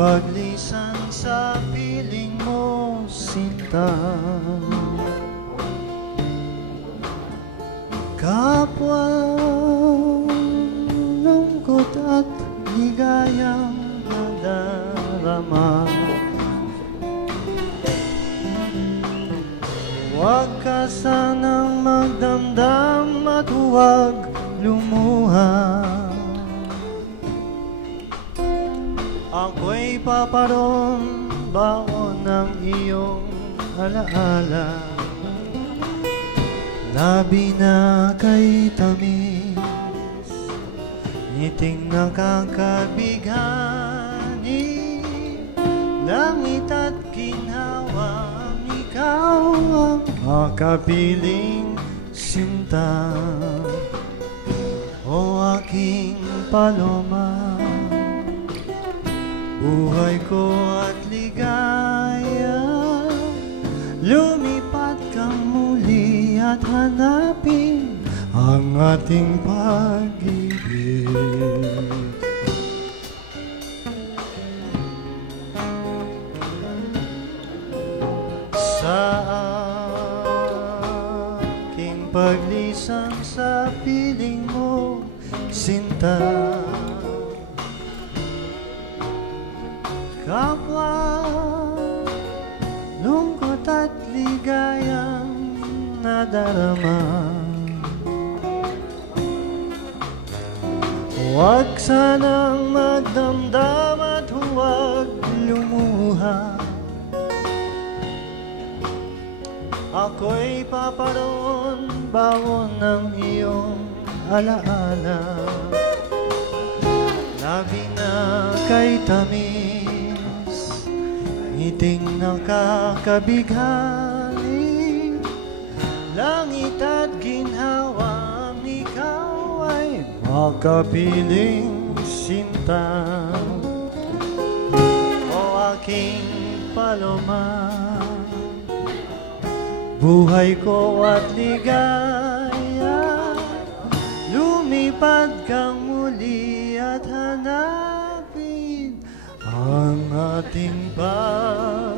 paglisan sa piling mo, sinta. Kapwa lungkot at ligayang nadarama. Huwag ka sanang magdamdam at huwag lumuha. Ako'y paparoon baon ng iyong alaala. Labi na kay tamis, ngiting nakakabighani. Langit at ginhawa, ikaw ang makapiling sinta. O aking paloma, buhay ko at ligaya. Lumipat kang muli at hanapin ang ating pag-ibig. Sa aking paglisan sa piling mo, sinta. Kapwa lungkot at ligayang nadarama. Huwag sanang magdamdam at huwag lumuha. Ako'y paparoon bawon ng iyong alaala. Labi na kay tamis, ngiting nakakabighani. Langit at ginhawa, ikaw ay makapiling sinta. O aking paloma, buhay ko at ligaya. Lumipad kang muli at hanapin ang ating pag